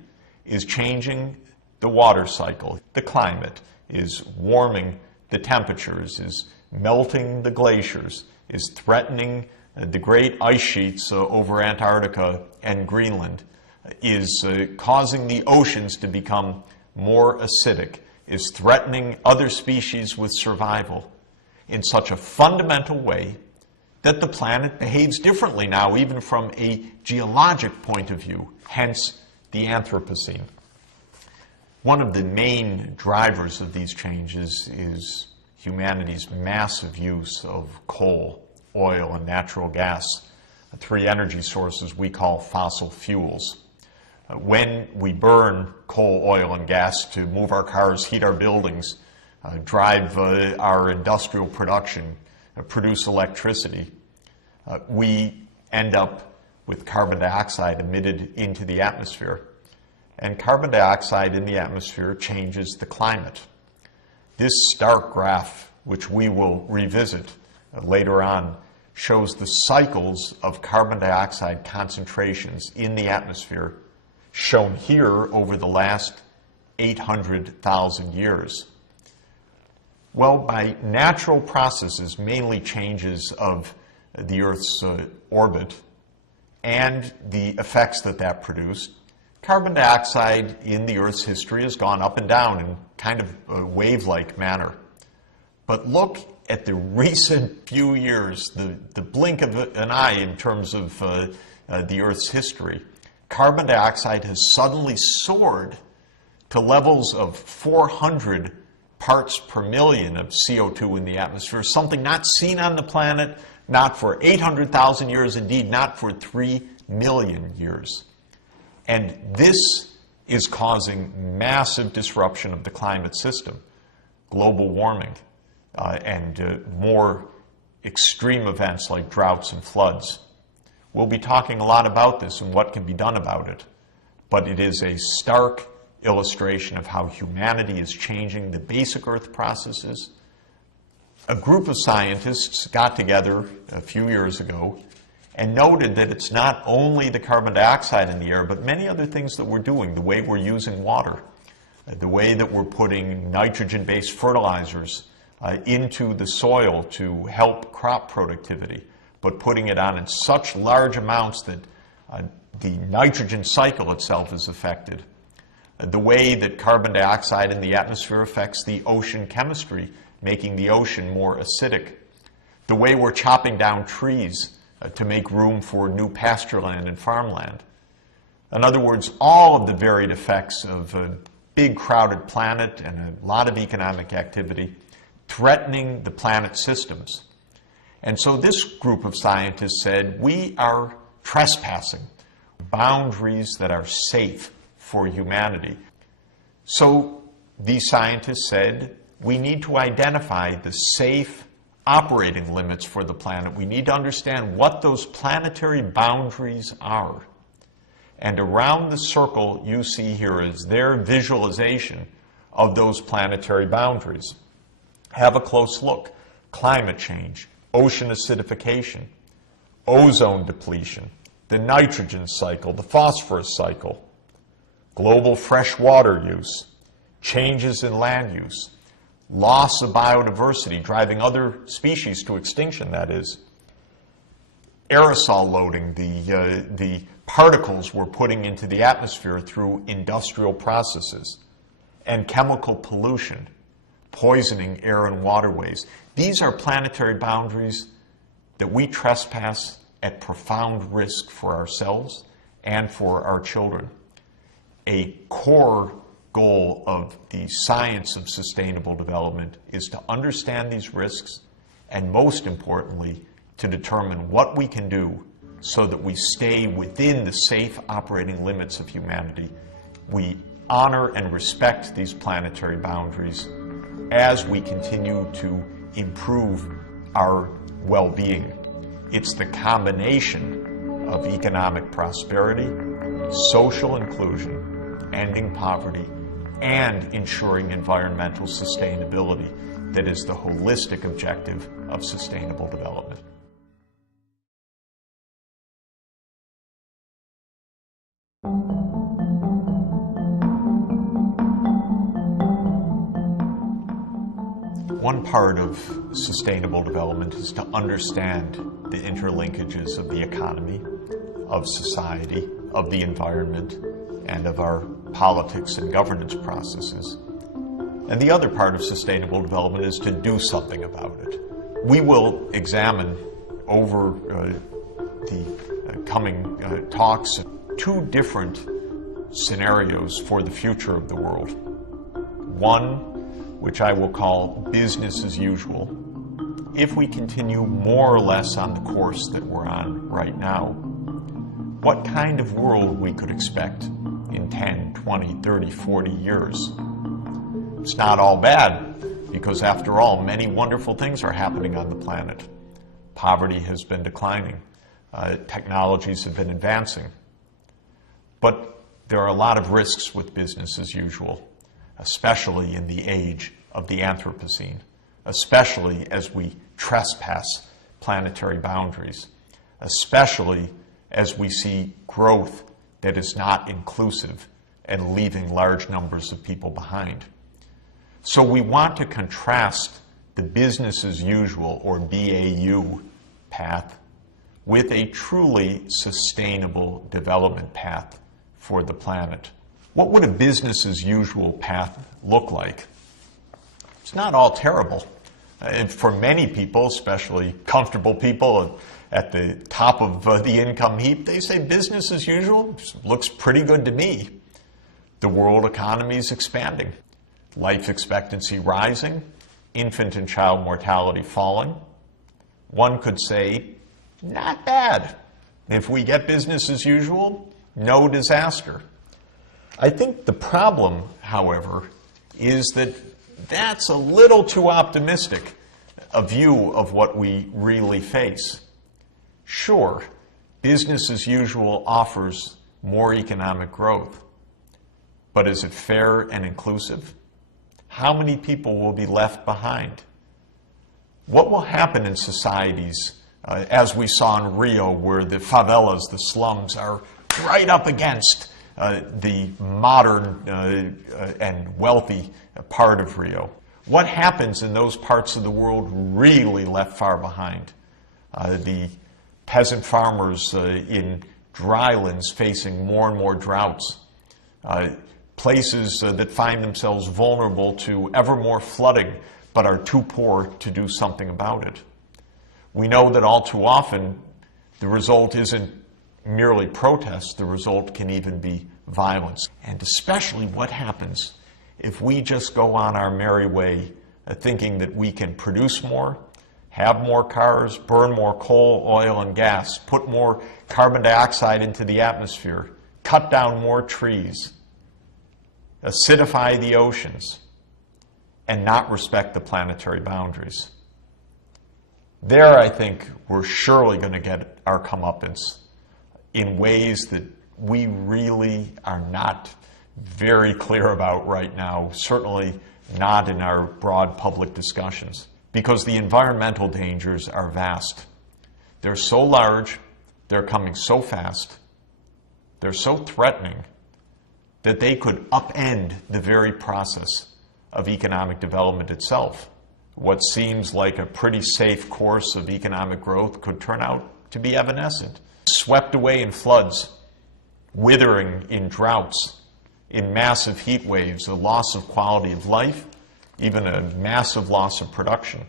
is changing the water cycle. The climate is warming the temperatures, is melting the glaciers, is threatening the great ice sheets over Antarctica and Greenland, is causing the oceans to become more acidic, is threatening other species with survival in such a fundamental way that the planet behaves differently now, even from a geologic point of view, hence the Anthropocene. One of the main drivers of these changes is humanity's massive use of coal, oil, and natural gas, three energy sources we call fossil fuels. When we burn coal, oil, and gas to move our cars, heat our buildings, drive our industrial production, produce electricity, we end up with carbon dioxide emitted into the atmosphere. And carbon dioxide in the atmosphere changes the climate. This stark graph, which we will revisit later on, shows the cycles of carbon dioxide concentrations in the atmosphere, shown here over the last 800,000 years. Well, by natural processes, mainly changes of the Earth's orbit and the effects that produced, carbon dioxide in the Earth's history has gone up and down in kind of a wave-like manner. But look at the recent few years, the blink of an eye in terms of the Earth's history. Carbon dioxide has suddenly soared to levels of 400 parts per million of CO2 in the atmosphere, something not seen on the planet, not for 800,000 years, indeed not for 3 million years. And this is causing massive disruption of the climate system, global warming, and more extreme events like droughts and floods. We'll be talking a lot about this and what can be done about it, but it is a stark illustration of how humanity is changing the basic Earth processes. A group of scientists got together a few years ago and noted that it's not only the carbon dioxide in the air, but many other things that we're doing, the way we're using water, the way that we're putting nitrogen-based fertilizers into the soil to help crop productivity, but putting it on in such large amounts that the nitrogen cycle itself is affected. The way that carbon dioxide in the atmosphere affects the ocean chemistry, making the ocean more acidic. The way we're chopping down trees to make room for new pasture land and farmland. In other words, all of the varied effects of a big crowded planet and a lot of economic activity threatening the planet's systems. And so this group of scientists said, we are trespassing boundaries that are safe for humanity. So these scientists said, we need to identify the safe operating limits for the planet. We need to understand what those planetary boundaries are. And around the circle you see here is their visualization of those planetary boundaries. Have a close look. Climate change, ocean acidification, ozone depletion, the nitrogen cycle, the phosphorus cycle, global freshwater use, changes in land use, loss of biodiversity, driving other species to extinction, that is, aerosol loading, the particles we're putting into the atmosphere through industrial processes, and chemical pollution, poisoning air and waterways. These are planetary boundaries that we trespass at profound risk for ourselves and for our children. A core goal of the science of sustainable development is to understand these risks and, most importantly, to determine what we can do so that we stay within the safe operating limits of humanity. We honor and respect these planetary boundaries as we continue to improve our well-being. It's the combination of economic prosperity, social inclusion, ending poverty, and ensuring environmental sustainability that is the holistic objective of sustainable development. One part of sustainable development is to understand the interlinkages of the economy, of society, of the environment, and of our politics and governance processes. And the other part of sustainable development is to do something about it. We will examine over the coming talks two different scenarios for the future of the world. One, which I will call business as usual, if we continue more or less on the course that we're on right now. What kind of world we could expect in 10, 20, 30, 40 years. It's not all bad, because after all, many wonderful things are happening on the planet. Poverty has been declining. Technologies have been advancing. But there are a lot of risks with business as usual, especially in the age of the Anthropocene, especially as we trespass planetary boundaries, especially as we see growth that is not inclusive and leaving large numbers of people behind. So we want to contrast the business as usual, or BAU, path with a truly sustainable development path for the planet. What would a business as usual path look like? It's not all terrible. And for many people, especially comfortable people at the top of the income heap, they say business as usual looks pretty good to me. The world economy is expanding, life expectancy rising, infant and child mortality falling. One could say, not bad. If we get business as usual, no disaster. I think the problem, however, is that that's a little too optimistic a view of what we really face. Sure, business as usual offers more economic growth, but is it fair and inclusive? How many people will be left behind? What will happen in societies, as we saw in Rio, where the favelas, the slums, are right up against the modern and wealthy part of Rio? What happens in those parts of the world really left far behind? The peasant farmers in drylands facing more and more droughts, places that find themselves vulnerable to ever more flooding but are too poor to do something about it. We know that all too often the result isn't merely protest, the result can even be violence. And especially what happens if we just go on our merry way thinking that we can produce more, have more cars, burn more coal, oil, and gas, put more carbon dioxide into the atmosphere, cut down more trees, acidify the oceans, and not respect the planetary boundaries. There, I think, we're surely going to get our comeuppance in ways that we really are not very clear about right now, certainly not in our broad public discussions, because the environmental dangers are vast. They're so large, they're coming so fast, they're so threatening that they could upend the very process of economic development itself. What seems like a pretty safe course of economic growth could turn out to be evanescent, swept away in floods, withering in droughts, in massive heat waves, a loss of quality of life, even a massive loss of production,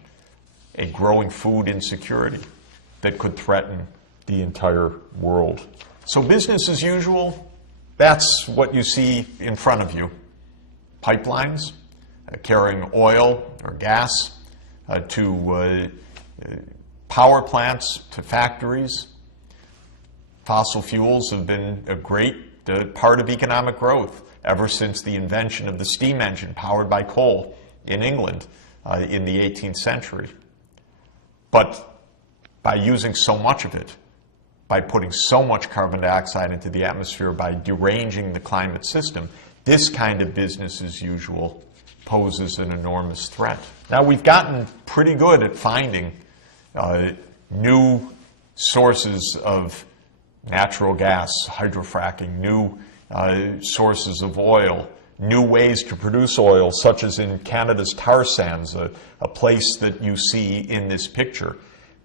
a growing food insecurity that could threaten the entire world. So business as usual, that's what you see in front of you. Pipelines carrying oil or gas to power plants, to factories. Fossil fuels have been a great part of economic growth ever since the invention of the steam engine powered by coal in England in the 18th century. But by using so much of it, by putting so much carbon dioxide into the atmosphere, by deranging the climate system, this kind of business as usual poses an enormous threat. Now, we've gotten pretty good at finding new sources of natural gas, hydrofracking, new sources of oil, new ways to produce oil, such as in Canada's tar sands, a place that you see in this picture,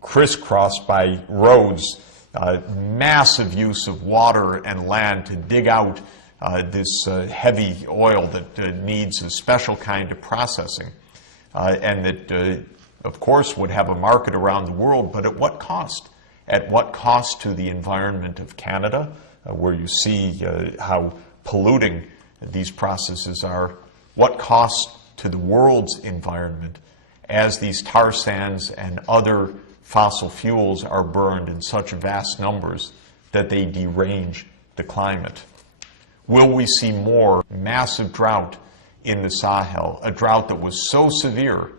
crisscrossed by roads, massive use of water and land to dig out this heavy oil that needs a special kind of processing, and that, of course, would have a market around the world, but at what cost? At what cost to the environment of Canada, where you see how polluting these processes are? What cost to the world's environment as these tar sands and other fossil fuels are burned in such vast numbers that they derange the climate? Will we see more massive drought in the Sahel, a drought that was so severe,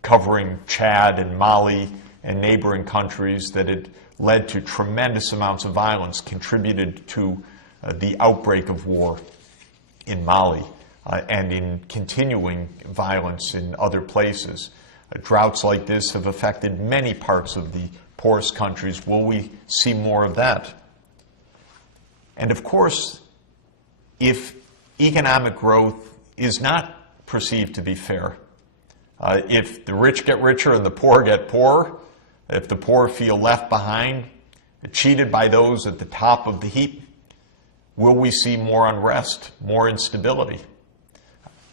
covering Chad and Mali and neighboring countries, that it led to tremendous amounts of violence, contributed to the outbreak of war in Mali and in continuing violence in other places? Droughts like this have affected many parts of the poorest countries. Will we see more of that? And of course, if economic growth is not perceived to be fair, if the rich get richer and the poor get poorer, if the poor feel left behind, cheated by those at the top of the heap, will we see more unrest, more instability?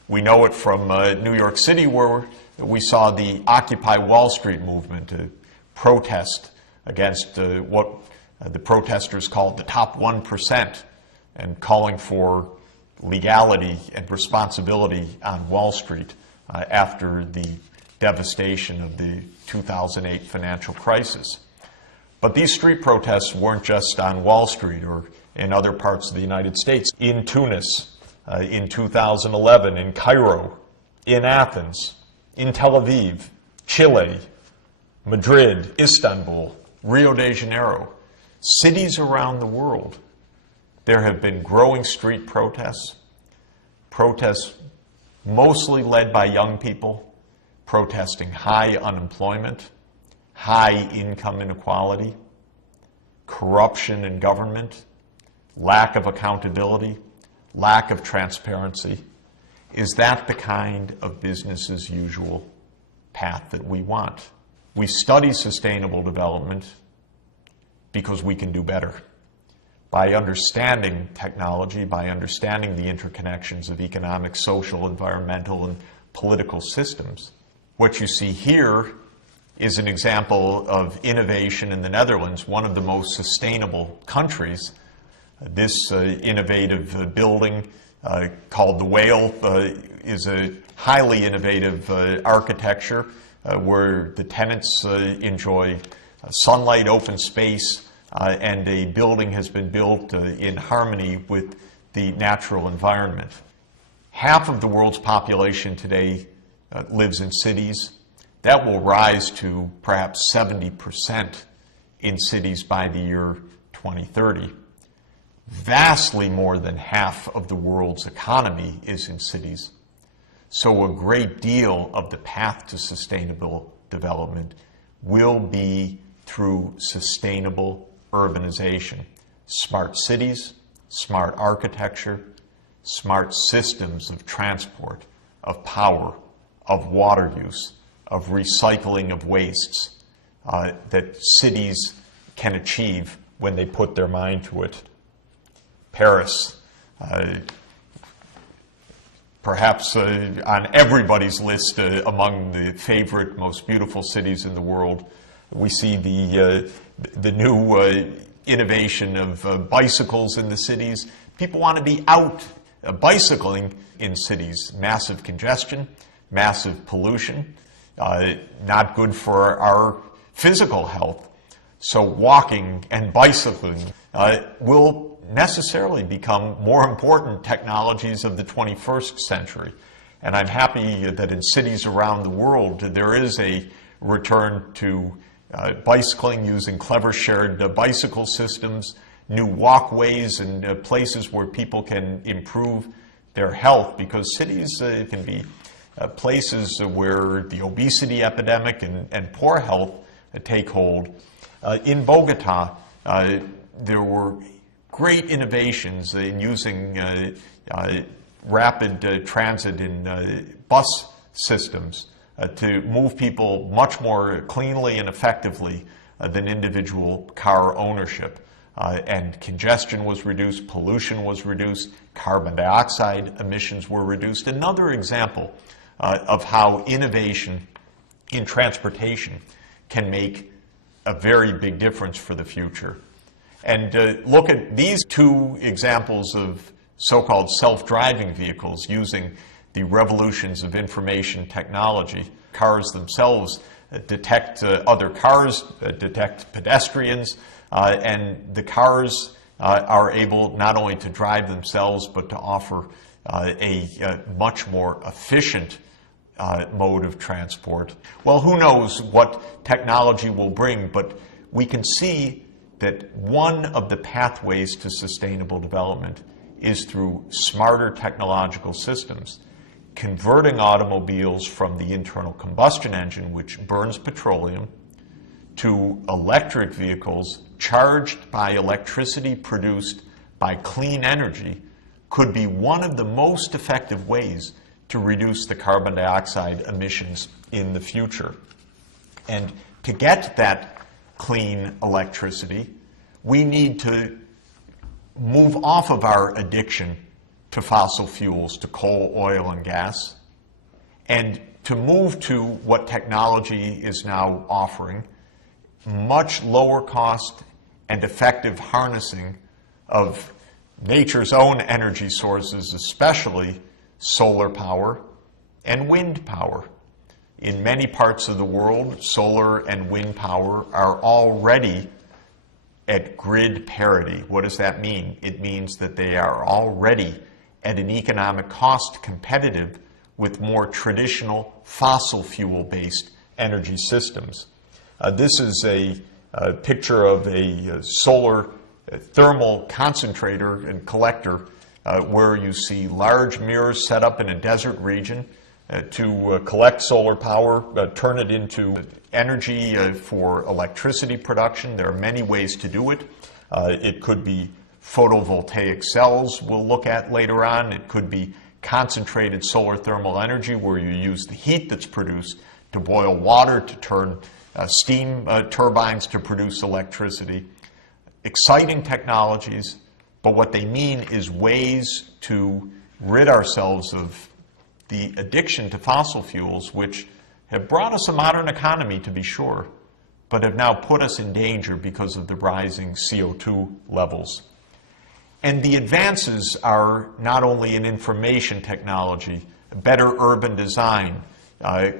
We know it from New York City, where we saw the Occupy Wall Street movement to protest against what the protesters called the top 1%, and calling for legality and responsibility on Wall Street after the devastation of the 2008 financial crisis. But these street protests weren't just on Wall Street or in other parts of the United States. In Tunis, in 2011, in Cairo, in Athens, in Tel Aviv, Chile, Madrid, Istanbul, Rio de Janeiro, cities around the world, there have been growing street protests mostly led by young people, protesting high unemployment, high income inequality, corruption in government, lack of accountability, lack of transparency. Is that the kind of business as usual path that we want? We study sustainable development because we can do better. By understanding technology, by understanding the interconnections of economic, social, environmental, and political systems. What you see here is an example of innovation in the Netherlands, one of the most sustainable countries. This innovative building called the Whale is a highly innovative architecture where the tenants enjoy sunlight, open space, and a building has been built in harmony with the natural environment. Half of the world's population today lives in cities. That will rise to perhaps 70% in cities by the year 2030. Vastly more than half of the world's economy is in cities. So a great deal of the path to sustainable development will be through sustainable urbanization. Smart cities, smart architecture, smart systems of transport, of power, of water use, of recycling of wastes that cities can achieve when they put their mind to it. Paris, perhaps on everybody's list among the favorite, most beautiful cities in the world. We see the new innovation of bicycles in the cities. People want to be out bicycling in cities. Massive congestion, massive pollution, not good for our physical health. So walking and bicycling will necessarily become more important technologies of the 21st century. And I'm happy that in cities around the world there is a return to bicycling using clever shared bicycle systems, new walkways and places where people can improve their health, because cities can be places where the obesity epidemic and poor health take hold. In Bogota, there were great innovations in using rapid transit in bus systems to move people much more cleanly and effectively than individual car ownership. And congestion was reduced, pollution was reduced, carbon dioxide emissions were reduced. Another example of how innovation in transportation can make a very big difference for the future. And look at these two examples of so-called self-driving vehicles using the revolutions of information technology. Cars themselves detect other cars, detect pedestrians, and the cars are able not only to drive themselves but to offer a much more efficient mode of transport. Well, who knows what technology will bring, but we can see that one of the pathways to sustainable development is through smarter technological systems, converting automobiles from the internal combustion engine, which burns petroleum, to electric vehicles charged by electricity produced by clean energy could be one of the most effective ways to reduce the carbon dioxide emissions in the future. And to get that clean electricity, we need to move off of our addiction to fossil fuels, to coal, oil, and gas, and to move to what technology is now offering, much lower cost and effective harnessing of nature's own energy sources, especially solar power and wind power. In many parts of the world, solar and wind power are already at grid parity. What does that mean? It means that they are already at an economic cost competitive with more traditional fossil fuel-based energy systems. This is a picture of a solar thermal concentrator and collector where you see large mirrors set up in a desert region to collect solar power, turn it into energy for electricity production. There are many ways to do it. It could be photovoltaic cells we'll look at later on. It could be concentrated solar thermal energy where you use the heat that's produced to boil water to turn steam turbines to produce electricity. Exciting technologies, but what they mean is ways to rid ourselves of the addiction to fossil fuels, which have brought us a modern economy, to be sure, but have now put us in danger because of the rising CO2 levels. And the advances are not only in information technology, better urban design,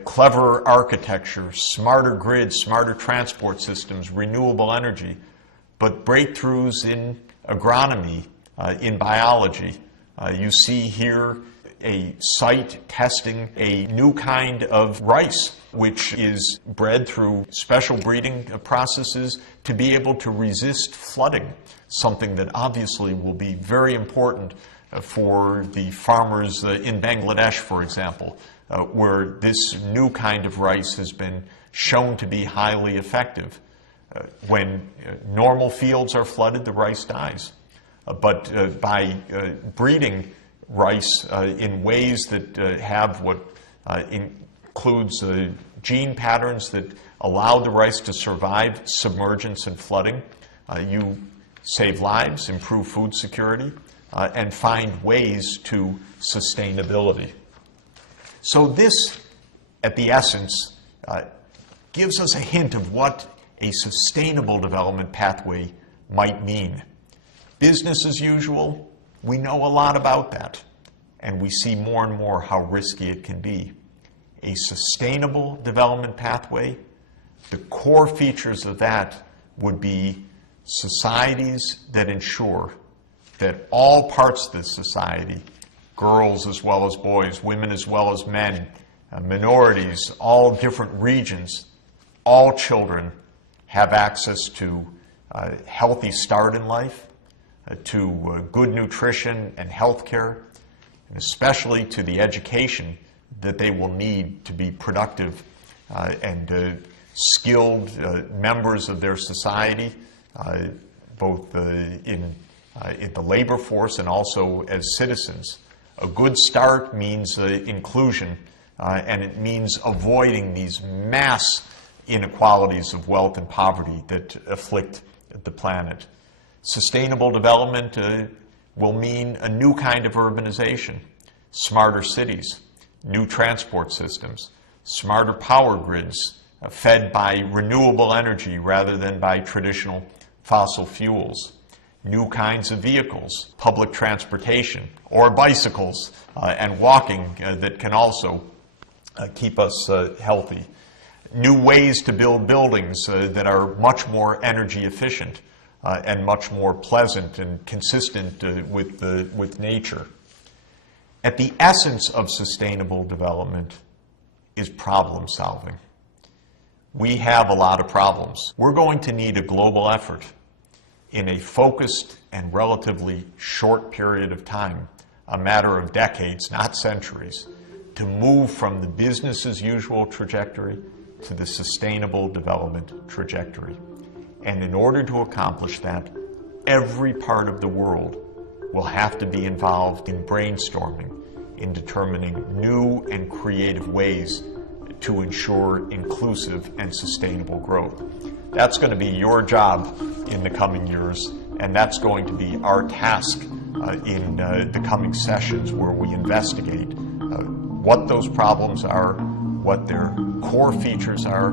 clever architecture, smarter grids, smarter transport systems, renewable energy, but breakthroughs in agronomy, in biology. You see here a site testing a new kind of rice, which is bred through special breeding processes to be able to resist flooding, something that obviously will be very important for the farmers in Bangladesh, for example, where this new kind of rice has been shown to be highly effective. When normal fields are flooded, the rice dies. But by breeding rice in ways that have what includes gene patterns that allow the rice to survive submergence and flooding, you save lives, improve food security, and find ways to sustainability. So this, at the essence, gives us a hint of what a sustainable development pathway might mean. Business as usual, we know a lot about that, and we see more and more how risky it can be. A sustainable development pathway, the core features of that would be societies that ensure that all parts of the society, girls as well as boys, women as well as men, minorities, all different regions, all children have access to a healthy start in life, to good nutrition and health care, and especially to the education that they will need to be productive and skilled members of their society, both in the labor force and also as citizens. A good start means inclusion, and it means avoiding these mass inequalities of wealth and poverty that afflict the planet. Sustainable development will mean a new kind of urbanization, smarter cities, new transport systems, smarter power grids fed by renewable energy rather than by traditional fossil fuels, new kinds of vehicles, public transportation, or bicycles and walking that can also keep us healthy. New ways to build buildings that are much more energy efficient and much more pleasant and consistent with nature. At the essence of sustainable development is problem solving. We have a lot of problems. We're going to need a global effort in a focused and relatively short period of time, a matter of decades, not centuries, to move from the business as usual trajectory to the sustainable development trajectory. And in order to accomplish that, every part of the world will have to be involved in brainstorming, in determining new and creative ways to ensure inclusive and sustainable growth. That's going to be your job in the coming years, and that's going to be our task in the coming sessions, where we investigate what those problems are, what their core features are,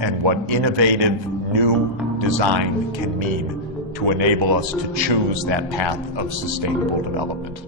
and what innovative new design can mean to enable us to choose that path of sustainable development.